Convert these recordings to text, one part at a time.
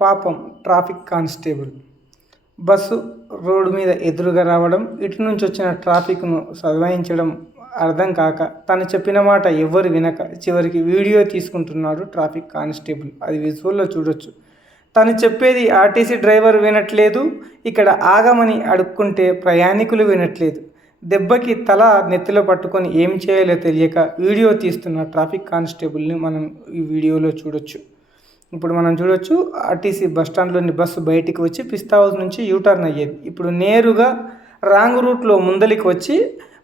పాపం traffic constable. Bus road మీద ఎదురుగా రావడం ఇటు నుంచి వచ్చిన ట్రాఫిక్ను సదవాయించడం అర్థం కాక తను చెప్పిన మాట ఎవరు వినక చివరికి వీడియో తీసుకుంటున్నాడు ట్రాఫిక్ కానిస్టేబుల్. అది విజువల్లో చూడొచ్చు. తను చెప్పేది ఆర్టీసీ డ్రైవర్ వినట్లేదు ఇక్కడ ఆగమని అడుక్కుంటే ప్రయాణికులు వినట్లేదు. దెబ్బకి తల నెత్తిలో పట్టుకొని ఏం చేయాలో తెలియక వీడియో తీస్తున్న ట్రాఫిక్ కానిస్టేబుల్ని మనం ఈ వీడియోలో చూడొచ్చు. ఇప్పుడు మనం చూడొచ్చు ఆర్టీసీ బస్ స్టాండ్లోని బస్సు బయటికి వచ్చి పిస్తా హౌస్ నుంచి యూటర్న్ అయ్యేది. ఇప్పుడు నేరుగా రాంగ్ రూట్లో ముందలికి వచ్చి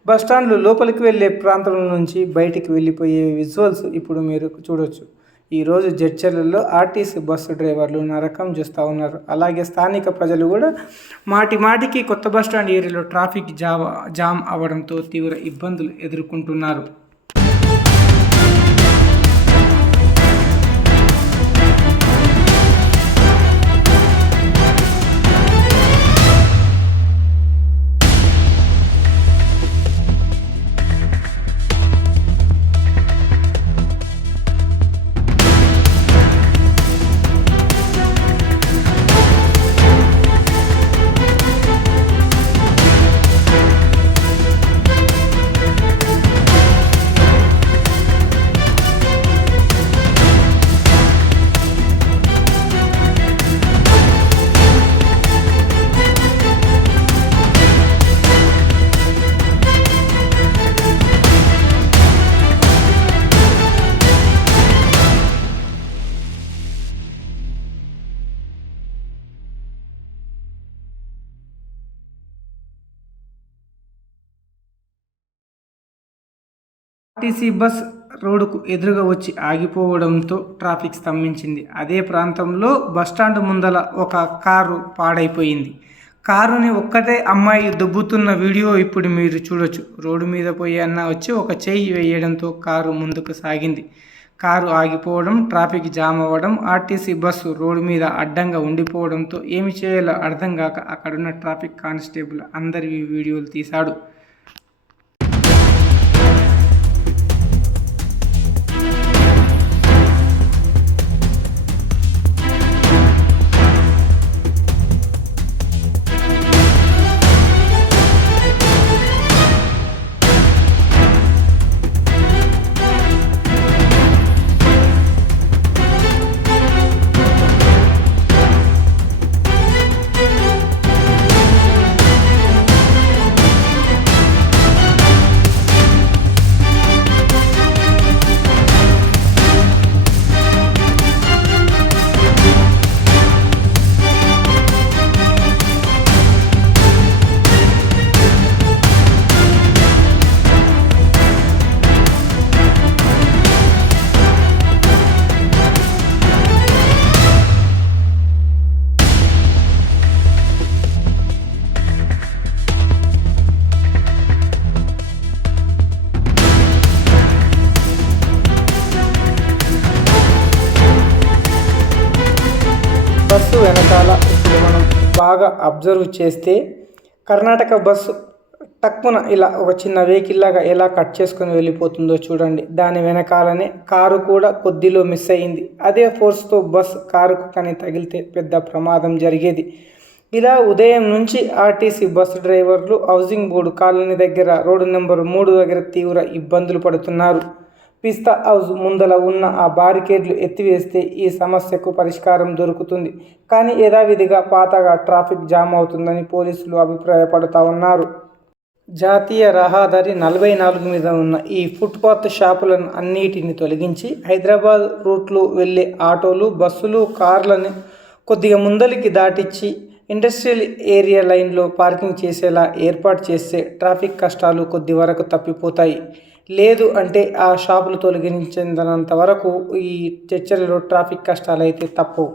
బస్ స్టాండ్లు లోపలికి వెళ్ళే ప్రాంతం నుంచి బయటికి వెళ్ళిపోయే విజువల్స్ ఇప్పుడు మీరు చూడొచ్చు. ఈరోజు జడ్చర్లలో ఆర్టీసీ బస్సు డ్రైవర్లు నరకం చూస్తూ ఉన్నారు. అలాగే స్థానిక ప్రజలు కూడా మాటి మాటికి కొత్త బస్ స్టాండ్ ఏరియాలో ట్రాఫిక్ జామ్ జామ్ అవ్వడంతో తీవ్ర ఇబ్బందులు ఎదుర్కొంటున్నారు. ఆర్టీసీ బస్ రోడ్డుకు ఎదురుగా వచ్చి ఆగిపోవడంతో ట్రాఫిక్ స్తంభించింది. అదే ప్రాంతంలో బస్టాండ్ ముందల ఒక కారు పాడైపోయింది. కారుని ఒక్కటే అమ్మాయి దుబ్బుతున్న వీడియో ఇప్పుడు మీరు చూడొచ్చు. రోడ్డు మీద పోయి అన్న వచ్చి ఒక చేయి వేయడంతో కారు ముందుకు సాగింది. కారు ఆగిపోవడం ట్రాఫిక్ జామ్ అవ్వడం ఆర్టీసీ బస్సు రోడ్డు మీద అడ్డంగా ఉండిపోవడంతో ఏమి చేయాలో అర్థం కాక అక్కడున్న ట్రాఫిక్ కానిస్టేబుల్ అందరి వీడియోలు తీశాడు. రకాల ఇప్పుడు మనం బాగా అబ్జర్వ్ చేస్తే కర్ణాటక బస్సు టక్కున ఇలా ఒక చిన్న వెహికల్ లాగా ఎలా కట్ చేసుకొని వెళ్ళిపోతుందో చూడండి. దాని వెనకాలనే కారు కూడా కొద్దిలో మిస్ అయింది అదే ఫోర్స్తో బస్ కారుకు కానీ తగిలితే పెద్ద ప్రమాదం జరిగేది. ఇలా ఉదయం నుంచి ఆర్టీసీ బస్సు డ్రైవర్లు హౌసింగ్ బోర్డు కాలనీ దగ్గర రోడ్డు నెంబర్ మూడు దగ్గర తీవ్ర ఇబ్బందులు పడుతున్నారు. పిస్తా హౌస్ ముందల ఉన్న ఆ బారికేడ్లు ఎత్తివేస్తే ఈ సమస్యకు పరిష్కారం దొరుకుతుంది. కానీ యథావిధిగా పాతగా ట్రాఫిక్ జామ్ అవుతుందని పోలీసులు అభిప్రాయపడుతూ ఉన్నారు. జాతీయ రహదారి నలభై నాలుగు మీద ఉన్న ఈ ఫుట్పాత్ షాపులను అన్నిటిని తొలగించి హైదరాబాద్ రూట్లో వెళ్ళే ఆటోలు బస్సులు కార్లను కొద్దిగా ముందలికి దాటించి ఇండస్ట్రియల్ ఏరియా లైన్లో పార్కింగ్ చేసేలా ఏర్పాటు చేస్తే ట్రాఫిక్ కష్టాలు కొద్ది వరకు తప్పిపోతాయి. లేదు అంటే ఆ షాపులు తొలగించినంత వరకు ఈ చర్చలలో ట్రాఫిక్ కష్టాలు అయితే తప్పవు.